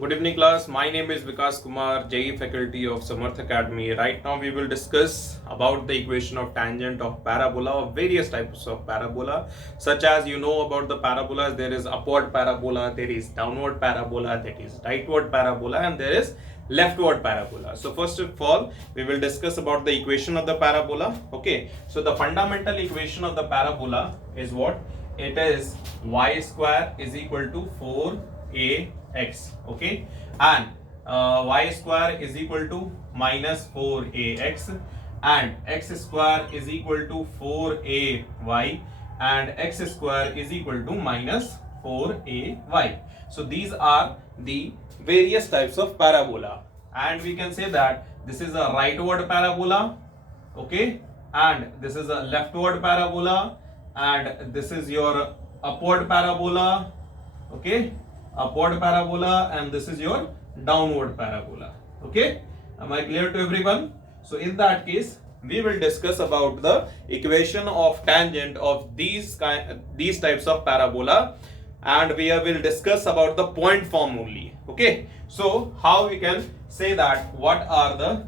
Good evening class, my name is Vikas Kumar, JEE faculty of Samarth Academy. Right now we will discuss about the equation of tangent of parabola or various types of parabola, such as you know about the parabolas. There is upward parabola, there is downward parabola, that is rightward parabola, and there is leftward parabola. So first of all we will discuss about the equation of the parabola. Okay, so the fundamental equation of the parabola is what? It is y square is equal to 4ax, okay, and y square is equal to minus 4ax, and x square is equal to 4ay, and x square is equal to minus 4ay. So these are the various types of parabola, and we can say that this is a rightward parabola, okay, and this is a leftward parabola, and this is your upward parabola, okay, upward parabola, and this is your downward parabola. Okay, am I clear to everyone? So in that case we will discuss about the equation of tangent of these types of parabola, and we will discuss about the point form only. Okay, so how we can say that what are the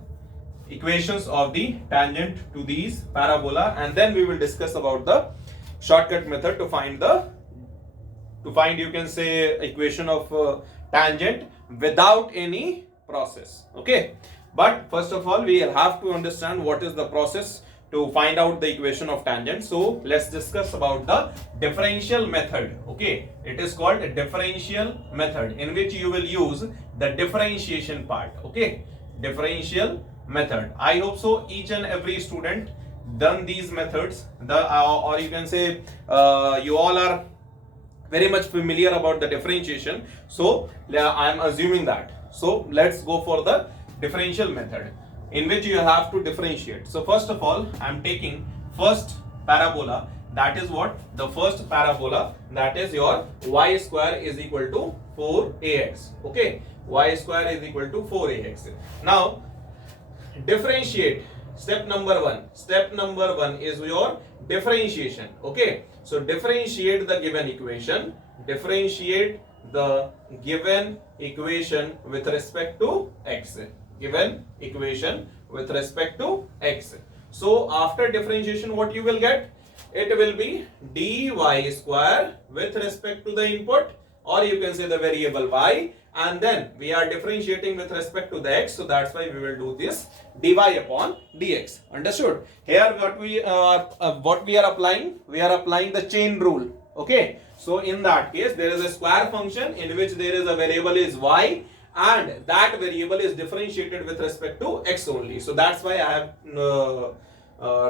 equations of the tangent to these parabola, and then we will discuss about the shortcut method to find you can say equation of tangent without any process. Okay, but first of all we have to understand what is the process to find out the equation of tangent. So let's discuss about the differential method. Okay, it is called a differential method, in which you will use the differentiation part. Okay, differential method. I hope so each and every student done these methods, or you can say you all are very much familiar about the differentiation. So I am assuming that. So let's go for the differential method, in which you have to differentiate. So first of all I am taking first parabola, that is what? The first parabola, that is your y square is equal to 4ax. Okay, y square is equal to 4ax. Now differentiate. Step number one is your differentiation. Okay, so differentiate the given equation, with respect to x, So after differentiation what you will get? It will be dy square with respect to the input, or you can say the variable y, and then we are differentiating with respect to the x, so that's why we will do this dy upon dx. Understood? Here what we are applying? We are applying the chain rule. Okay, so in that case there is a square function in which there is a variable is y, and that variable is differentiated with respect to x only. So that's why I have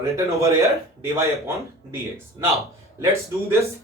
written over here dy upon dx. Now let's do this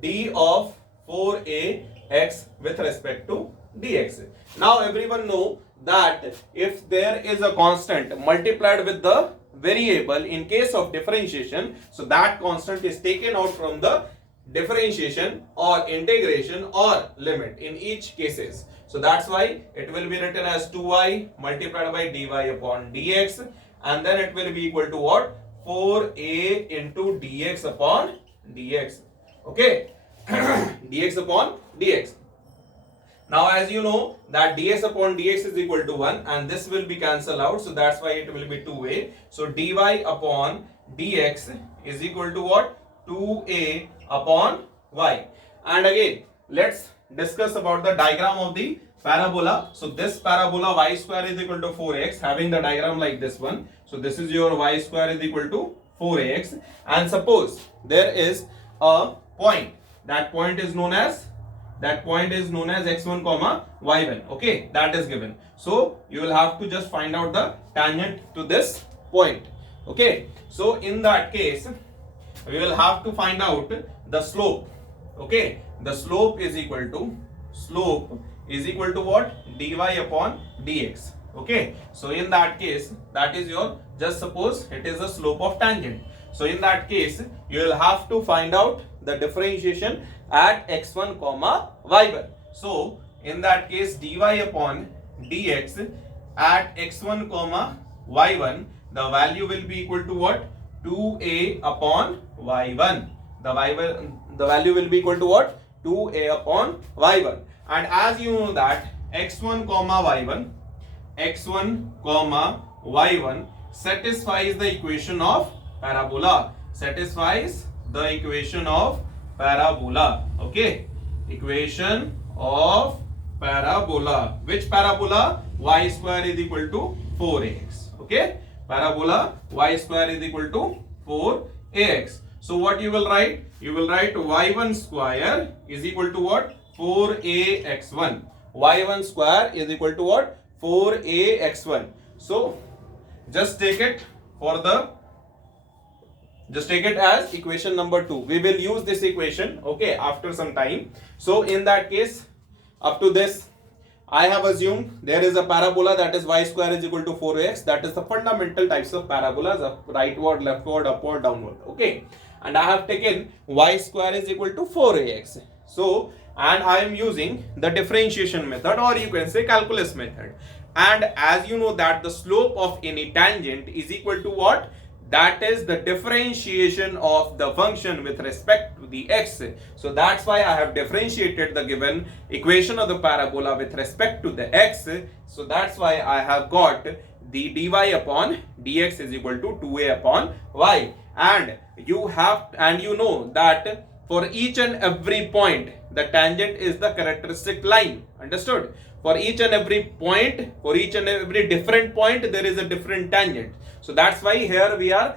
d of 4ax with respect to dx. Now everyone know that if there is a constant multiplied with the variable in case of differentiation, so that constant is taken out from the differentiation or integration or limit in each cases. So that's why it will be written as 2y multiplied by dy upon dx, and then it will be equal to what? 4a into dx upon dx. Okay, dx upon dx. Now as you know that dx upon dx is equal to 1, and this will be cancelled out, so that's why it will be 2a. So dy upon dx is equal to what? 2a upon y. And again let's discuss about the diagram of the parabola. So this parabola y square is equal to 4x, having the diagram like this one. So this is your y square is equal to 4ax, and suppose there is a point. That point is known as x1 comma y1. Okay, that is given. So you will have to just find out the tangent to this point. Okay, so in that case we will have to find out the slope. Okay, the slope is equal to what? Dy upon dx. Okay, so in that case, that is your, just suppose it is the slope of tangent. So in that case you will have to find out the differentiation at x1 comma y1. So in that case dy upon dx at x1 comma y1, the value will be equal to what? 2a upon y1. The value will be equal to what? 2a upon y1. And as you know that x1 comma y1 satisfies the equation of parabola. Satisfies the equation of parabola. Okay, equation of parabola. Which parabola? Y square is equal to 4ax. Okay, parabola y square is equal to 4ax. So what you will write? You will write y1 square is equal to what? 4ax1. y1 square is equal to what? 4ax1. So just take it as equation number 2. We will use this equation, okay, after some time. So in that case, up to this, I have assumed there is a parabola, that is y square is equal to 4ax. That is the fundamental types of parabolas, of rightward, leftward, upward, downward. Okay, and I have taken y square is equal to 4ax. So, and I am using the differentiation method, or you can say calculus method. And as you know that the slope of any tangent is equal to what? That is the differentiation of the function with respect to the x. So that's why I have differentiated the given equation of the parabola with respect to the x. So that's why I have got the dy upon dx is equal to 2a upon y. And you know that for each and every point, the tangent is the characteristic line. Understood? For each and every point, for each and every different point, there is a different tangent. So that's why here we are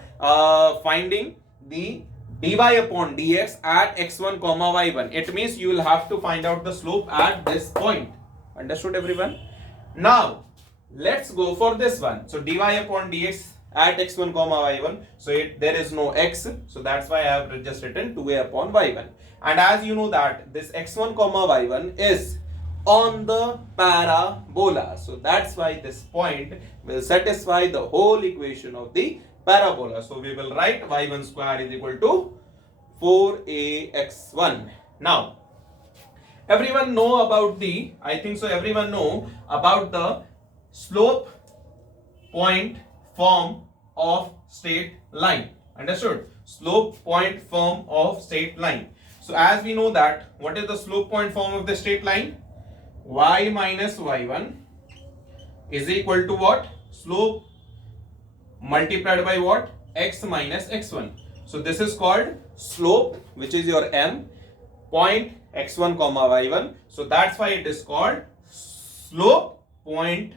finding the dy upon dx at x1 comma y1. It means you will have to find out the slope at this point. Understood, everyone? Now let's go for this one. So dy upon dx at x1 comma y1. So there is no x, so that's why I have just written 2a upon y1. And as you know that this x1 comma y1 is on the parabola, so that's why this point will satisfy the whole equation of the parabola. So we will write y1 square is equal to 4ax1. Now everyone know about the, I think so everyone know about the slope point form of straight line. Understood? Slope point form of straight line. So as we know that, what is the slope point form of the straight line? Y minus y1 is equal to what? Slope multiplied by what? X minus x1. So this is called slope, which is your m, point x1 comma y1. So that's why it is called slope point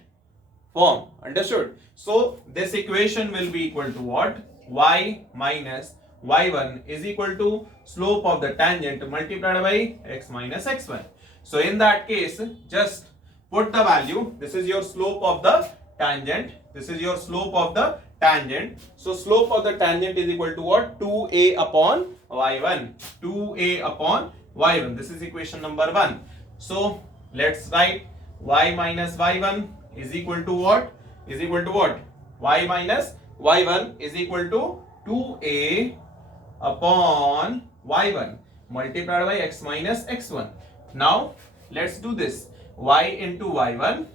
form. Understood? So this equation will be equal to what? Y minus y1 is equal to slope of the tangent multiplied by x minus x1. So in that case, just put the value. This is your slope of the tangent. This is your slope of the tangent. So slope of the tangent is equal to what? 2a upon y1. 2a upon y1. This is equation number 1. So let's write y minus y1 is equal to what? Is equal to what? Y minus y1 is equal to 2a upon y1 multiplied by x minus x1. Now let's do this. Y into y1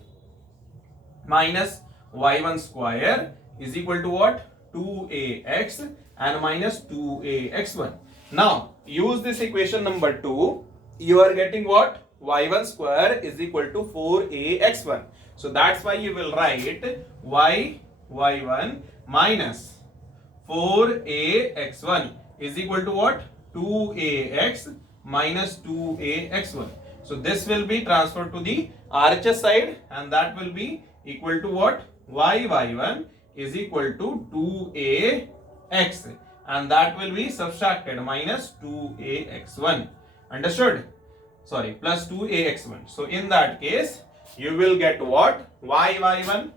minus y1 square is equal to what? 2ax and minus 2ax1. Now use this equation number 2. You are getting what? Y1 square is equal to 4ax1. So that's why you will write y1 minus 4ax1 is equal to what? 2ax minus 2ax1. So this will be transferred to the RHS side, and that will be equal to what? Y1 is equal to 2ax, and that will be subtracted minus 2ax1. Understood? Sorry, plus 2ax1. So in that case, you will get what? Y1,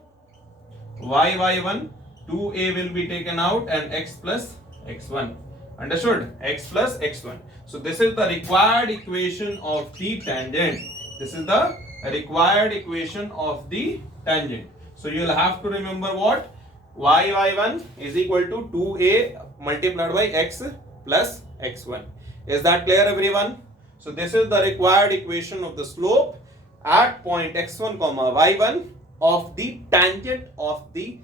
2a will be taken out and x plus x1. Understood? X plus x1. So this is the required equation of the tangent. This is the required equation of the tangent. So you will have to remember what? Y1 is equal to 2a multiplied by x plus x1. Is that clear, everyone? So this is the required equation of the slope at point x1 comma y1 of the tangent of the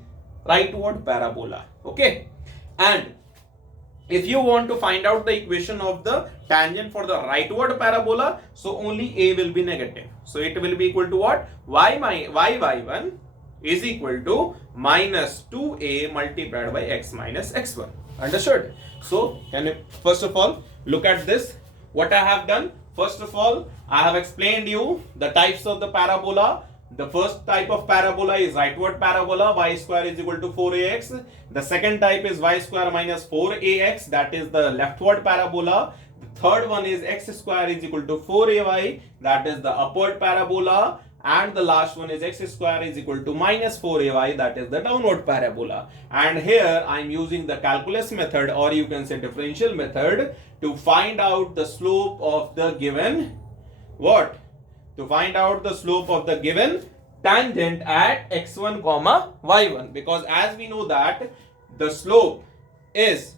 rightward parabola. Okay, and if you want to find out the equation of the tangent for the rightward parabola, so only a will be negative. So it will be equal to what? y1 is equal to minus 2a multiplied by x minus x1. Understood? So can you first of all look at this? What I have done? First of all, I have explained you the types of the parabola. The first type of parabola is rightward parabola, y square is equal to 4ax. The second type is y square minus 4ax, that is the leftward parabola. The third one is x square is equal to 4ay, that is the upward parabola. And the last one is x square is equal to minus 4ay, that is the downward parabola. And here I am using the calculus method, or you can say differential method, to find out the slope of the given what? To find out the slope of the given tangent at x1 comma y1, because as we know that the slope is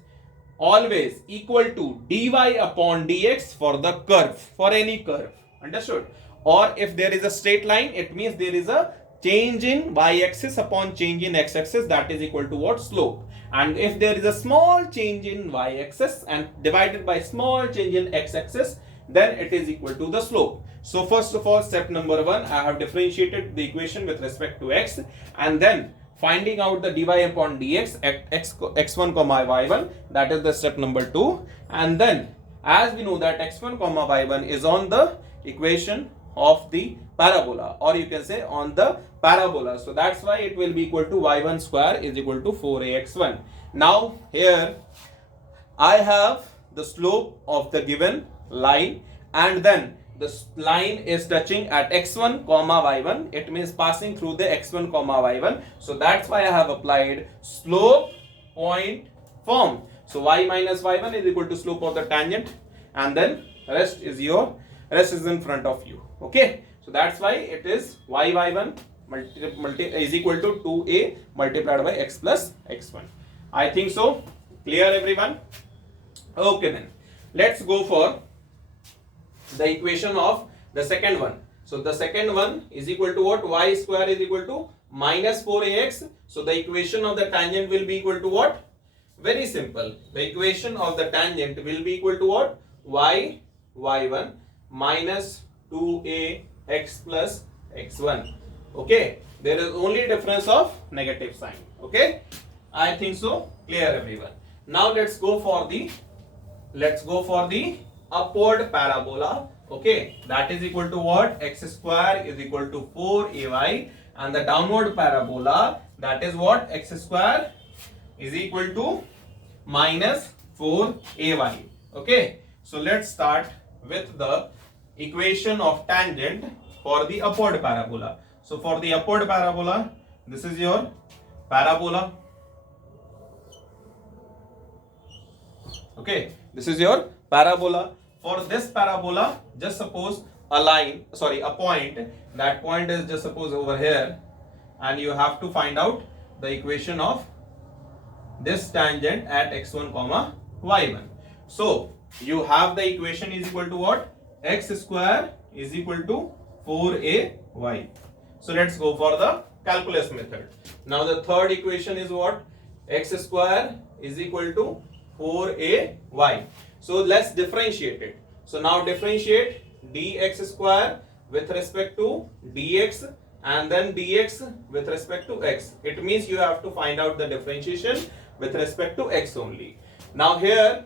always equal to dy upon dx for the curve, for any curve. Understood? Or if there is a straight line, it means there is a change in y-axis upon change in x-axis, that is equal to what? Slope. And if there is a small change in y-axis and divided by small change in x-axis, then it is equal to the slope. So first of all, step number 1, I have differentiated the equation with respect to x, and then finding out the dy upon dx at x1 comma y1, that is the step number 2. And then as we know that x1 comma y1 is on the equation of the parabola, or you can say on the parabola, so that's why it will be equal to y1 square is equal to 4ax1. Now here I have the slope of the given line, and then the line is touching at x1 comma y1, it means passing through the x1 comma y1, so that's why I have applied slope point form. So y minus y1 is equal to slope of the tangent, and then rest is in front of you. Okay, so that's why it is y1 is equal to 2a multiplied by x plus x1. I think so. Clear, everyone? Okay, then let's go for the equation of the second one. So the second one is equal to what? Y square is equal to minus 4ax. So the equation of the tangent will be equal to what? Very simple. The equation of the tangent will be equal to what? y1 minus 2ax plus x1. Okay, there is only difference of negative sign. Okay, I think so. Clear, everyone? Now let's go for the upward parabola. Okay, that is equal to what? X square is equal to 4ay, and the downward parabola, that is what? X square is equal to minus 4ay. Okay, so let's start with the equation of tangent for the upward parabola. So for the upward parabola, this is your parabola. Okay, this is your parabola. For this parabola, just suppose a point, that point is just suppose over here, and you have to find out the equation of this tangent at x1 comma y1. So you have the equation is equal to what? X square is equal to 4ay. So let's go for the calculus method. Now the third equation is what? X square is equal to 4ay. So let's differentiate it. So now differentiate dx square with respect to dx, and then dx with respect to x. It means you have to find out the differentiation with respect to x only. Now here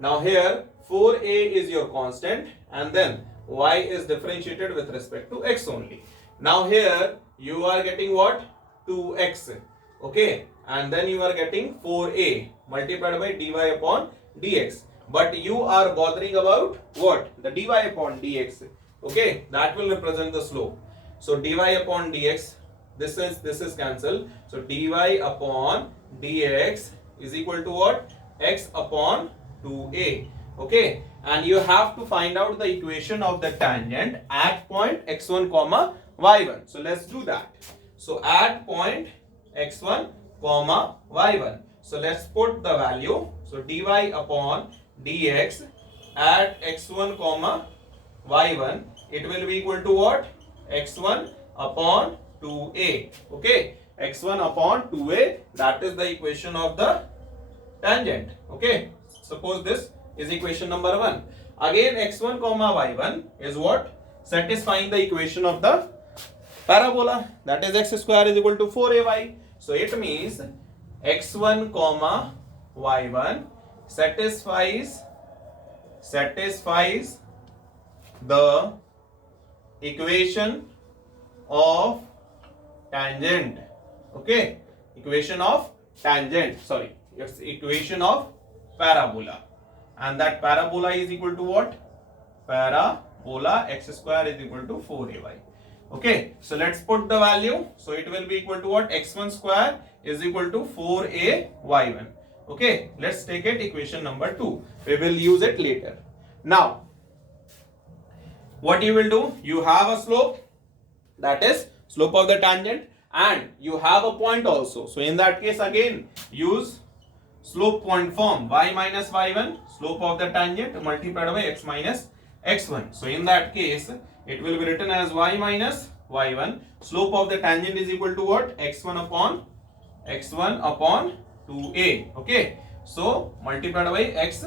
4a is your constant, and then y is differentiated with respect to x only. Now here you are getting what? 2x. Okay, and then you are getting 4a multiplied by dy upon dx. But you are bothering about what? The dy upon dx. Okay, that will represent the slope. So dy upon dx, this is cancelled. So dy upon dx is equal to what? X upon 2a. Okay, and you have to find out the equation of the tangent at point x1 comma y1. So let's do that. So at point x1 comma y1. So let's put the value. So dy upon dx at x1 comma y1, it will be equal to what? X1 upon 2a. Okay, x1 upon 2a, that is the equation of the tangent. Okay, suppose this is equation number 1. Again x1 comma y1 is what? Satisfying the equation of the parabola, that is x square is equal to 4ay. So it means x1 comma y1 satisfies the equation of tangent. Okay, equation of tangent, sorry, it's equation of parabola, and that parabola is equal to what? Parabola x square is equal to 4ay. Okay, so let's put the value. So it will be equal to what? X1 square is equal to 4a y1. Okay, let's take it equation number 2. We will use it later. Now, what you will do? You have a slope, that is slope of the tangent, and you have a point also. So in that case, again use slope point form, y minus y1, slope of the tangent multiplied by x minus x1. So in that case, it will be written as y minus y1. Slope of the tangent is equal to what? x1 upon 2a. Okay, so multiplied by x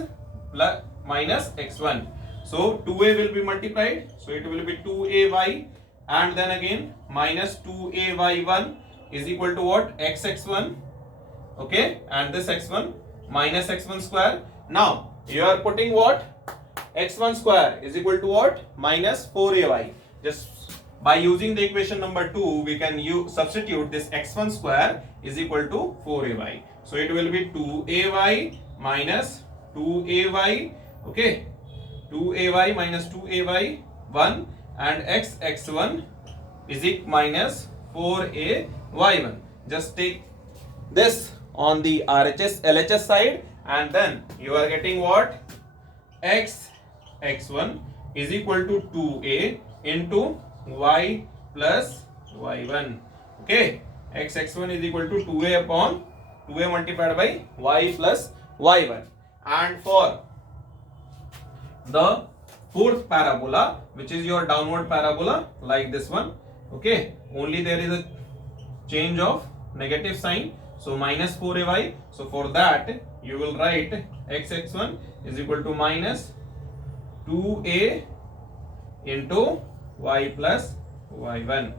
plus minus x1. So 2a will be multiplied, so it will be 2ay, and then again minus 2ay1 is equal to what? xx1. Okay, and this x1 minus x1 square. Now you are putting what? x1 square is equal to what? Minus 4ay. Just by using the equation number 2, we can substitute this x1 square is equal to 4ay. So it will be 2ay minus 2ay. Okay, 2ay minus 2ay 1, and xx1 is equal minus 4ay1. Just take this on the LHS side, and then you are getting what? x1 is equal to 2a into y plus y1. Okay, xx1 is equal to 2a upon 2a multiplied by y plus y1. And for the fourth parabola, which is your downward parabola, like this one, okay, only there is a change of negative sign, so minus 4ay. So for that you will write xx1 is equal to minus 2a into y plus y1.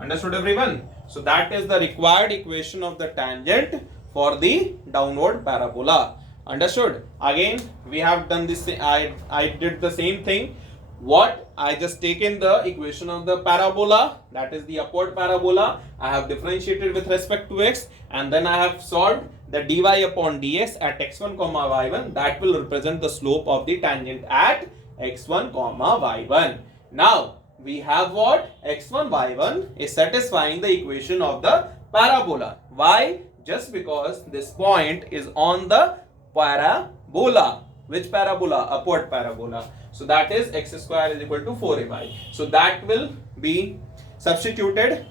Understood everyone? So that is the required equation of the tangent for the downward parabola. Understood? Again we have done this. I did the same thing. What? I just taken the equation of the parabola, that is the upward parabola. I have differentiated with respect to x, and then I have solved the dy upon dx at x1 comma y1, that will represent the slope of the tangent at x1 comma y1. Now we have what? x1 y1 is satisfying the equation of the parabola. Why? Just because this point is on the parabola. Which parabola? Upward parabola. So that is x square is equal to 4ay. So that will be substituted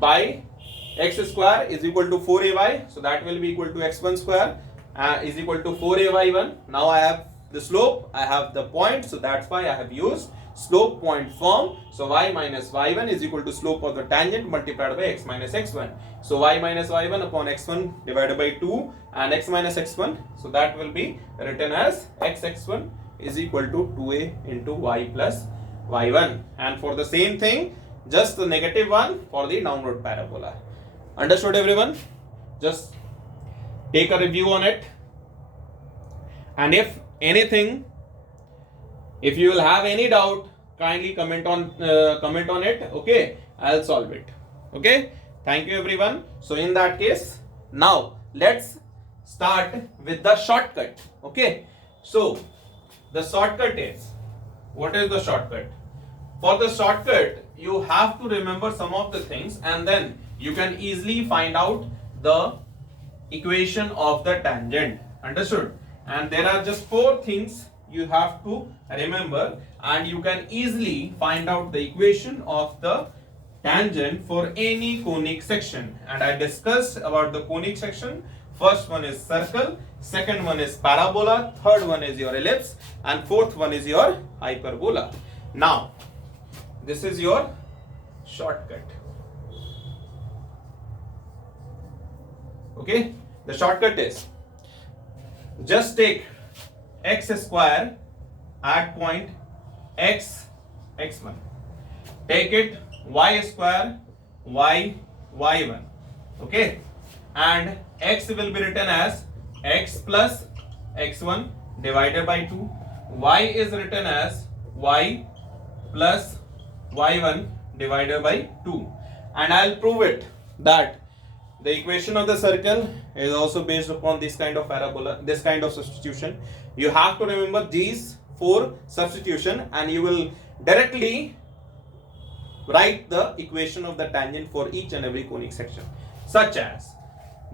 by x square is equal to 4ay. So that will be equal to x1 square is equal to 4ay1. Now I have the slope, I have the point, so that's why I have used slope point form. So y minus y1 is equal to slope of the tangent multiplied by x minus x1. So y minus y1 upon x1 divided by 2 and x minus x1. So that will be written as xx1 is equal to 2a into y plus y1. And for the same thing, just the negative one for the downward parabola. Understood everyone? Just take a review on it. And if anything, if you will have any doubt, kindly comment on it. Okay, I'll solve it. Okay, thank you everyone. So in that case, now let's start with the shortcut. Okay, so the shortcut is, what is the shortcut? For the shortcut, you have to remember some of the things, and then you can easily find out the equation of the tangent. Understood? And there are just 4 things you have to remember, and you can easily find out the equation of the tangent for any conic section. And I discussed about the conic section. First one is circle, second one is parabola, third one is your ellipse, and fourth one is your hyperbola. Now this is your shortcut. Okay, the shortcut is, just take x square at point x, x1. Take it y square, y, y1. Okay, and x will be written as x plus x1 divided by 2. Y is written as y plus y1 divided by 2. And I'll prove it that the equation of the circle is also based upon this kind of parabola, this kind of substitution. You have to remember these 4 substitution and you will directly write the equation of the tangent for each and every conic section. Such as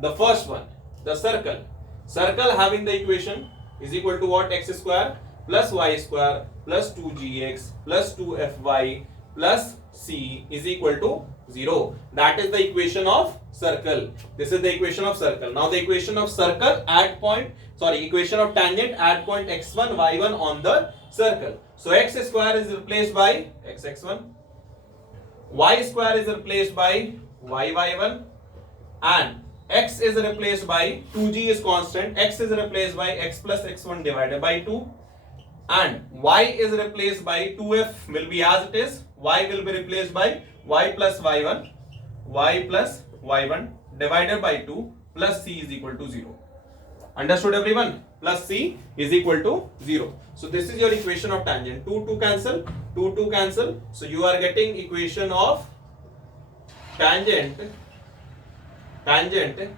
the first one, the circle. Circle having the equation is equal to what? X square plus y square plus 2gx plus 2fy plus c is equal to 0. That is the equation of circle. This is the equation of circle. Now the equation of circle at point, equation of tangent at point x1, y1 on the circle. So x square is replaced by x1, y square is replaced by y1, and x is replaced by 2g is constant, x is replaced by x plus x1 divided by 2, and y is replaced by 2f will be as it is, y will be replaced by y plus y1, y plus y1 divided by 2 plus c is equal to 0. Understood everyone? Plus c is equal to 0. So this is your equation of tangent. 2 cancel, 2 cancel. So you are getting equation of tangent,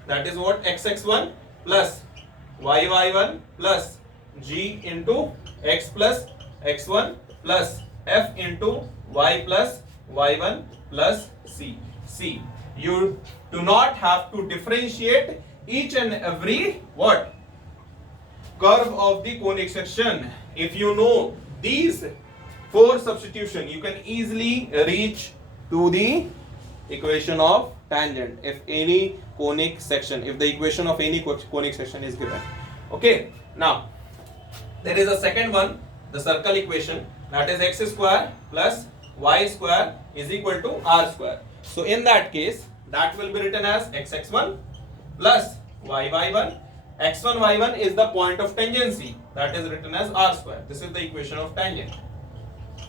that is what? X1 plus y1 plus g into x plus x1 plus f into y plus y1 plus c. You do not have to differentiate each and every what? Curve of the conic section. If you know these 4 substitution, you can easily reach to the equation of tangent if any conic section, if the equation of any conic section is given. Okay, now there is a second one, the circle equation, that is x square plus y square is equal to r square. So in that case, that will be written as x1 plus y1. x1, y1 is the point of tangency, that is written as r square. This is the equation of tangent.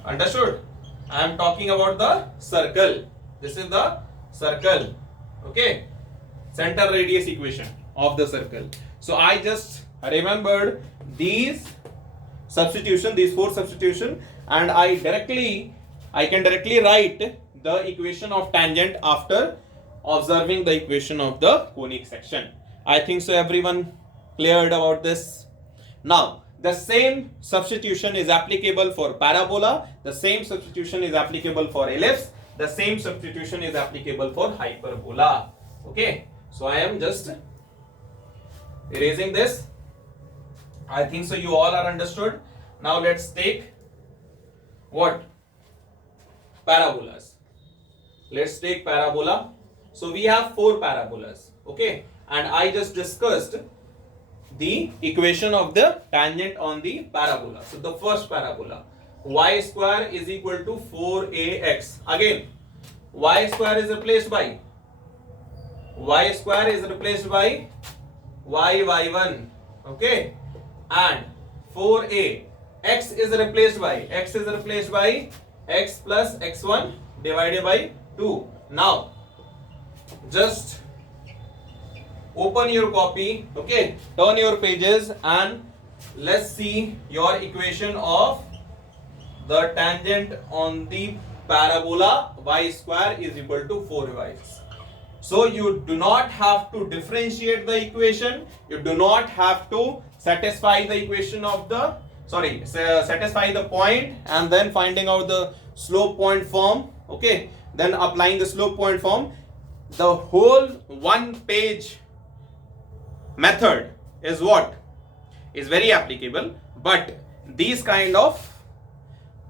Understood? I am talking about the circle. This is the circle. Okay, center radius equation of the circle. So I just remembered these substitution, these 4 substitution, and I can directly write the equation of tangent after observing the equation of the conic section. I think so everyone cleared about this. Now the same substitution is applicable for parabola, the same substitution is applicable for ellipse, the same substitution is applicable for hyperbola. Okay, so I am just erasing this. I think so you all are understood. Now let's take what? Parabolas. Let's take parabola. So we have 4 parabolas. Okay, and I just discussed the equation of the tangent on the parabola. So the first parabola, y square is equal to 4ax. Again, y square is replaced by y1. Okay, and 4a, x is replaced by x plus x1 divided by 2. Now just open your copy, okay, turn your pages, and let's see your equation of the tangent on the parabola y square is equal to 4y. So you do not have to differentiate the equation, you do not have to satisfy the equation of the satisfy the point and then finding out the slope point form, okay, then applying the slope point form. The whole 1 page method is what is very applicable, but these kind of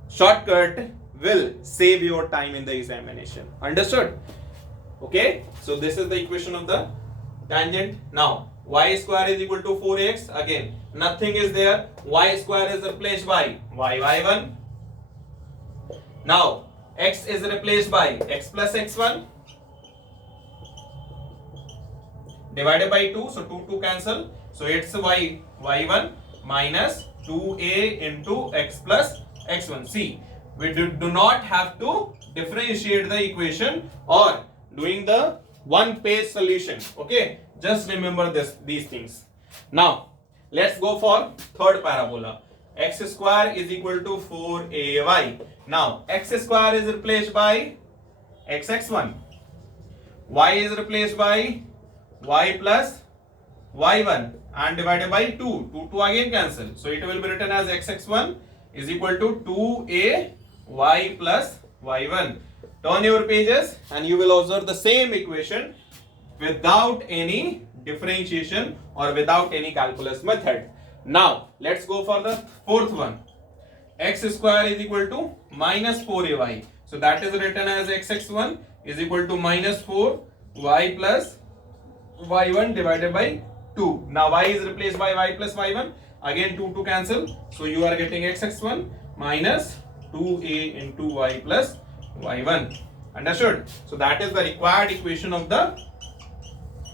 shortcut will save your time in the examination. Understood? Okay, so this is the equation of the tangent. Now y square is equal to 4x. Again, nothing is there. Y square is replaced by y1. Now x is replaced by x plus x1 divided by 2. So 2 cancel. So it's y1 minus 2a into x plus x1. See, we do not have to differentiate the equation or doing the one page solution. Okay, just remember these things. Now let's go for third parabola. X square is equal to 4ay. Now x square is replaced by xx1, y is replaced by y plus y1 and divided by 2. 2 again cancel. So it will be written as xx1 is equal to 2a y plus y1. Turn your pages and you will observe the same equation without any differentiation or without any calculus method. Now let's go for the fourth one. X square is equal to minus 4ay. So that is written as xx1 is equal to minus 4y plus y1 divided by 2. Now y is replaced by y plus y1. Again 2 to cancel. So you are getting xx1 minus 2a into y plus y1. Understood? So that is the required equation of the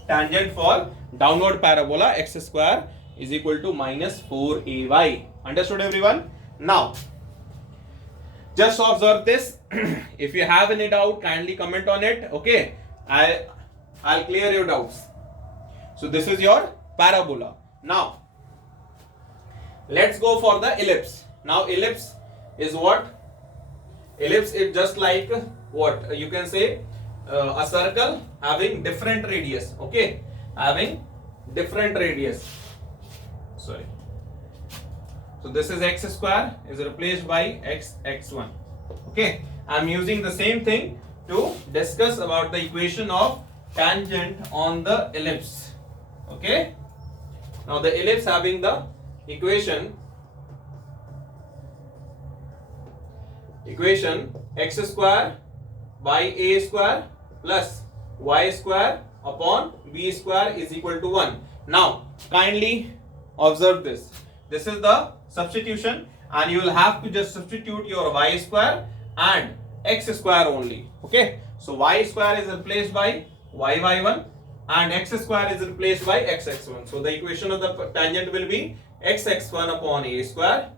tangent for downward parabola. X square is equal to minus 4ay. Understood everyone? Now just observe this. If you have any doubt, kindly comment on it. Okay, I'll clear your doubts. So this is your parabola. Now let's go for the ellipse. Now ellipse is what? Ellipse is just like what you can say a circle having different radius. Okay, having different radius. Sorry. So this is x square is replaced by x1. Okay, I'm using the same thing to discuss about the equation of tangent on the ellipse. Okay, now the ellipse having the equation x square by a square plus y square upon b square is equal to 1. Now kindly observe this. This is the substitution and you will have to just substitute your y square and x square only. Okay, so y square is replaced by y1 and x square is replaced by xx1. So the equation of the tangent will be xx1 upon a square,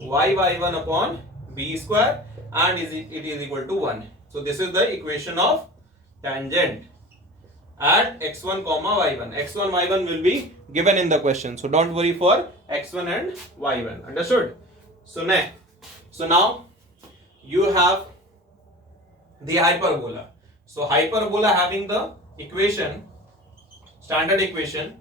y1 upon b square, and it is equal to 1. So this is the equation of tangent at x1 comma y1. x1 y1 will be given in the question, so don't worry for x1 and y1. Understood? So now you have the hyperbola. So hyperbola having the equation, standard equation,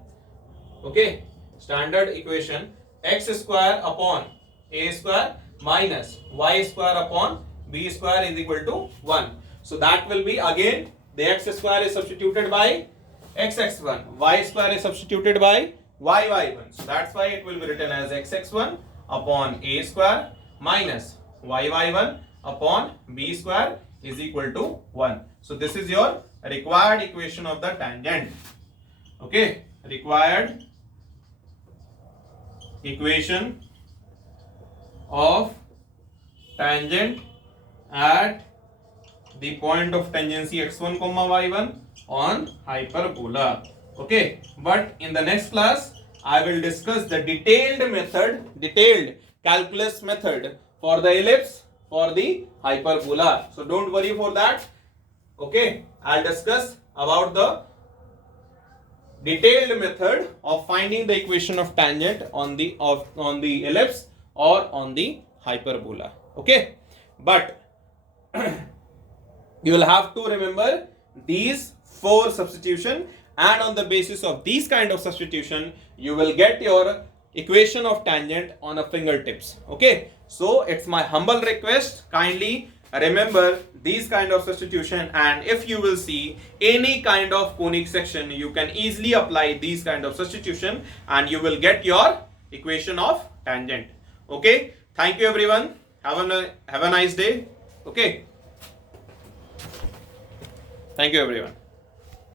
okay, standard equation x square upon a square minus y square upon b square is equal to 1. So that will be again the x square is substituted by xx1, y square is substituted by y1. So that's why it will be written as xx1 upon a square minus y1 upon b square is equal to 1. So this is your required equation of the tangent. Okay, required equation of tangent at the point of tangency x1 comma y1 on hyperbola. Okay, but in the next class I will discuss the detailed calculus method for the ellipse, for the hyperbola. So don't worry for that. Okay, I'll discuss about the detailed method of finding the equation of tangent on the ellipse or on the hyperbola. Okay, but you will have to remember these 4 substitution, and on the basis of these kind of substitution you will get your equation of tangent on a fingertips. Okay, so it's my humble request, kindly remember these kind of substitution, and if you will see any kind of conic section you can easily apply these kind of substitution and you will get your equation of tangent. Okay, thank you everyone, have a nice day. Okay, thank you everyone.